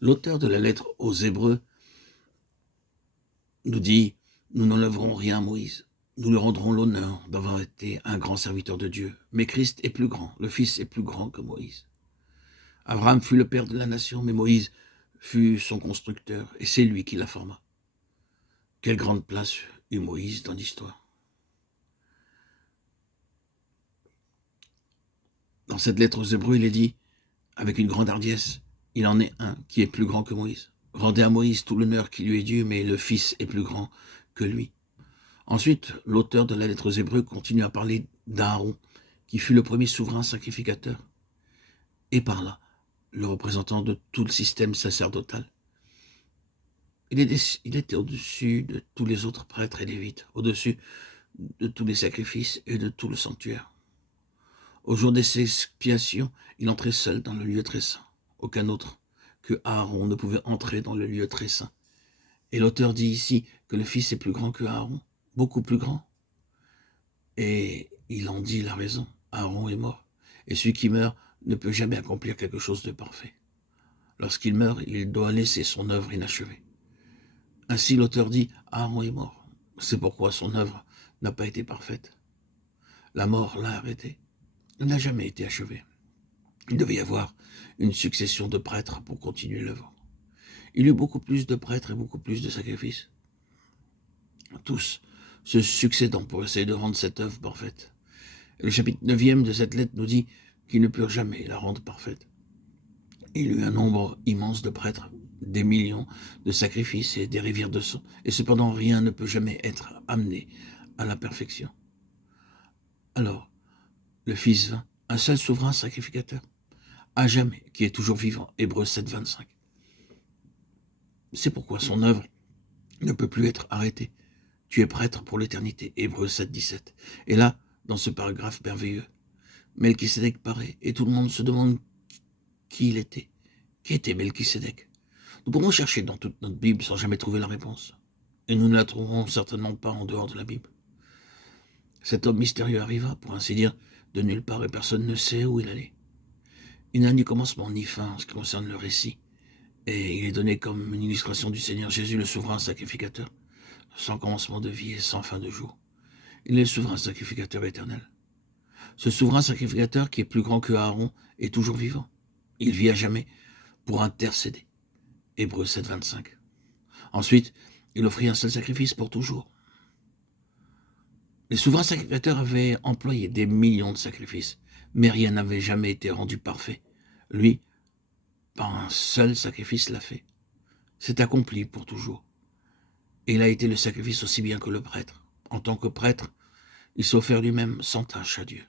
L'auteur de la lettre aux Hébreux nous dit: «Nous n'enlèverons rien à Moïse. Nous lui rendrons l'honneur d'avoir été un grand serviteur de Dieu. Mais Christ est plus grand, le Fils est plus grand que Moïse. Abraham fut le père de la nation, mais Moïse fut son constructeur, et c'est lui qui la forma. Quelle grande place eut Moïse dans l'histoire.» Dans cette lettre aux Hébreux, il est dit, avec une grande hardiesse, il en est un qui est plus grand que Moïse. Rendez à Moïse tout l'honneur qui lui est dû, mais le Fils est plus grand que lui. Ensuite, l'auteur de la lettre aux Hébreux continue à parler d'Aaron, qui fut le premier souverain sacrificateur, et par là, le représentant de tout le système sacerdotal. Il était au-dessus de tous les autres prêtres et lévites, au-dessus de tous les sacrifices et de tout le sanctuaire. Au jour des expiations, il entrait seul dans le lieu très saint. Aucun autre que Aaron ne pouvait entrer dans le lieu très saint. Et l'auteur dit ici que le Fils est plus grand que Aaron, beaucoup plus grand. Et il en dit la raison. Aaron est mort. Et celui qui meurt ne peut jamais accomplir quelque chose de parfait. Lorsqu'il meurt, il doit laisser son œuvre inachevée. Ainsi l'auteur dit, Aaron est mort. C'est pourquoi son œuvre n'a pas été parfaite. La mort l'a arrêté. Elle n'a jamais été achevée. Il devait y avoir une succession de prêtres pour continuer l'œuvre. Il y eut beaucoup plus de prêtres et beaucoup plus de sacrifices. Tous se succédant pour essayer de rendre cette œuvre parfaite. Et le chapitre 9e de cette lettre nous dit qu'ils ne purent jamais la rendre parfaite. Il y eut un nombre immense de prêtres, des millions de sacrifices et des rivières de sang, et cependant rien ne peut jamais être amené à la perfection. Alors, le Fils vint, un seul souverain sacrificateur, à jamais, qui est toujours vivant, Hébreux 7, 25. C'est pourquoi son œuvre ne peut plus être arrêtée. Tu es prêtre pour l'éternité, Hébreux 7, 17. Et là, dans ce paragraphe merveilleux, Melchisédek paraît, et tout le monde se demande qui il était. Qui était Melchisédek? Nous pourrons chercher dans toute notre Bible sans jamais trouver la réponse. Et nous ne la trouverons certainement pas en dehors de la Bible. Cet homme mystérieux arriva, pour ainsi dire, de nulle part, et personne ne sait où il allait. Il n'a ni commencement ni fin en ce qui concerne le récit, et il est donné comme une illustration du Seigneur Jésus, le souverain sacrificateur, sans commencement de vie et sans fin de jour. Il est le souverain sacrificateur éternel. Ce souverain sacrificateur qui est plus grand que Aaron est toujours vivant. Il vit à jamais pour intercéder. Hébreux 7, 25. Ensuite, il offrit un seul sacrifice pour toujours. Les souverains sacrificateurs avaient employé des millions de sacrifices, mais rien n'avait jamais été rendu parfait. Lui, par un seul sacrifice, l'a fait. C'est accompli pour toujours. Et il a été le sacrifice aussi bien que le prêtre. En tant que prêtre, il s'est offert lui-même sans tâche à Dieu.